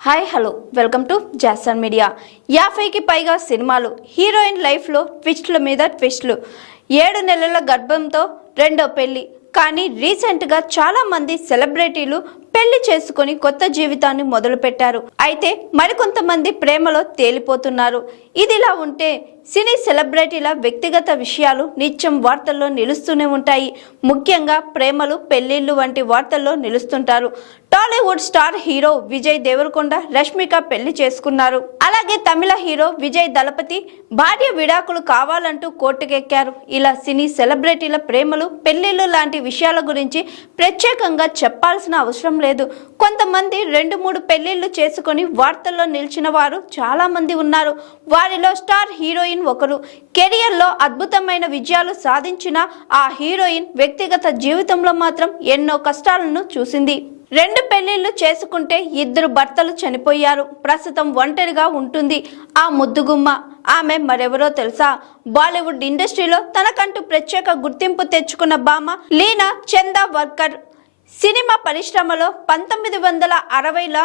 Hi hello welcome to Jason media. 50కి పైగా సినిమాలు, హీరోయిన్ లైఫ్లో ట్విస్టుల మీద ట్విస్టులు, 7 నెలల గర్భంతో రెండో పెళ్లి. కానీ రీసెంట్గా చాలా మంది సెలబ్రిటీలు పెళ్లి చేసుకుని కొత్త జీవితాన్ని మొదలుపెట్టారు. అయితే మరికొంతమంది ప్రేమలో తేలిపోతున్నారు. ఇదిలా ఉంటే సినీ సెలబ్రిటీల వ్యక్తిగత విషయాలు నిత్యం వార్తల్లో నిలుస్తూనే ఉంటాయి. ముఖ్యంగా ప్రేమలు, పెళ్లిళ్ళు వంటి వార్తల్లో నిలుస్తుంటారు. టాలీవుడ్ స్టార్ హీరో విజయ్ దేవరకొండ రష్మిక పెళ్లి చేసుకున్నారు. అలాగే తమిళ హీరో విజయ్ దళపతి భార్య విడాకులు కావాలంటూ కోర్టుకెక్కారు. ఇలా సినీ సెలబ్రిటీల ప్రేమలు, పెళ్లిళ్ళు లాంటి విషయాల గురించి ప్రత్యేకంగా చెప్పాల్సిన అవసరం లేదు. కొంతమంది 2-3 పెళ్లిళ్లు చేసుకుని వార్తల్లో నిలిచిన వారు చాలా మంది ఉన్నారు. వారిలో స్టార్ హీరోయిన్ ఒకరు. కెరియర్లో అద్భుతమైన విజయాలు సాధించిన ఆ హీరోయిన్ వ్యక్తిగత జీవితంలో మాత్రం ఎన్నో కష్టాలను చూసింది. 2 పెళ్లిళ్లు చేసుకుంటే 2 భర్తలు చనిపోయారు. ప్రస్తుతం ఒంటరిగా ఉంటుంది ఆ ముద్దుగుమ్మ. ఆమె మరెవరో తెలుసా? బాలీవుడ్ ఇండస్ట్రీలో తనకంటూ ప్రత్యేక గుర్తింపు తెచ్చుకున్న భామ లీనా చందావర్కర్. సినిమా పరిశ్రమలో 1960ల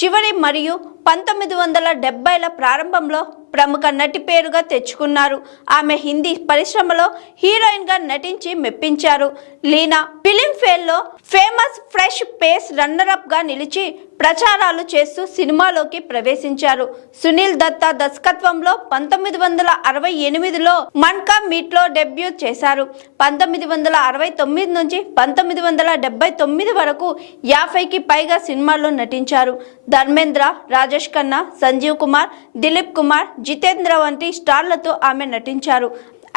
చివరి మరియు 1970ల ప్రారంభంలో ప్రముఖ నటి పేరుగా తెచ్చుకున్నారు. ఆమె హిందీ పరిశ్రమలో హీరోయిన్ గా నటించి మెప్పించారు. లీనా ఫిలింఫేర్లో famous fresh face runner up గా నిలిచి ప్రచారాలు చేస్తూ సినిమాలోకి ప్రవేశించారు. సునీల్ దత్తా దర్శకత్వంలో 1968లో మన్ కా మీట్ లో డెబ్యూ చేశారు. 1969 నుంచి 1979 వరకు 50కి పైగా సినిమాల్లో నటించారు. ధర్మేంద్ర, రాజేష్ ఖన్నా, సంజీవ్ కుమార్, దిలీప్ కుమార్, జితేంద్ర వంటి స్టార్లతో ఆమె నటించారు.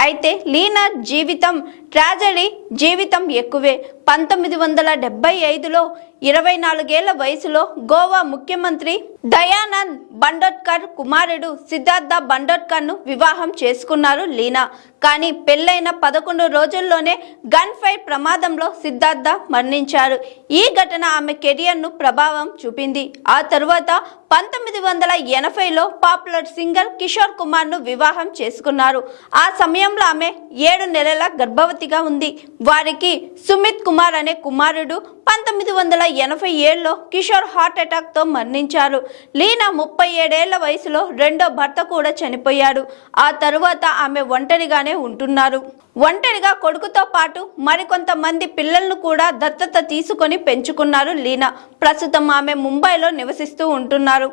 అయితే లీనా జీవితం ట్రాజడీ జీవితం ఎక్కువే. 1975లో 24 ఏళ్ల వయసులో గోవా ముఖ్యమంత్రి దయానంద్ బండోడ్కర్ కుమారుడు సిద్ధార్థ బండోడ్కర్ను వివాహం చేసుకున్నారు లీనా. కానీ పెళ్లైన 11 రోజుల్లోనే గన్ ఫైర్ ప్రమాదంలో సిద్ధార్థ మరణించారు. ఈ ఘటన ఆమె కెరియర్ను ప్రభావం చూపింది. ఆ తరువాత 1980లో పాపులర్ సింగర్ కిషోర్ కుమార్ను వివాహం చేసుకున్నారు. ఆ సమయంలో ఆమె 7 నెలల గర్భవతిగా ఉంది. వారికి సుమిత్ కుమార్ అనే కుమారుడు. 1987లో కిషోర్ హార్ట్ అటాక్ తో మరణించారు. లీనా 37 ఏళ్ల వయసులో రెండో భర్త కూడా చనిపోయాడు. ఆ తరువాత ఆమె ఒంటరిగానే ఉంటున్నారు. ఒంటరిగా కొడుకుతో పాటు మరికొంతమంది పిల్లలను కూడా దత్తత తీసుకొని పెంచుకున్నారు లీనా. ప్రస్తుతం ఆమె ముంబైలో నివసిస్తూ ఉంటున్నారు.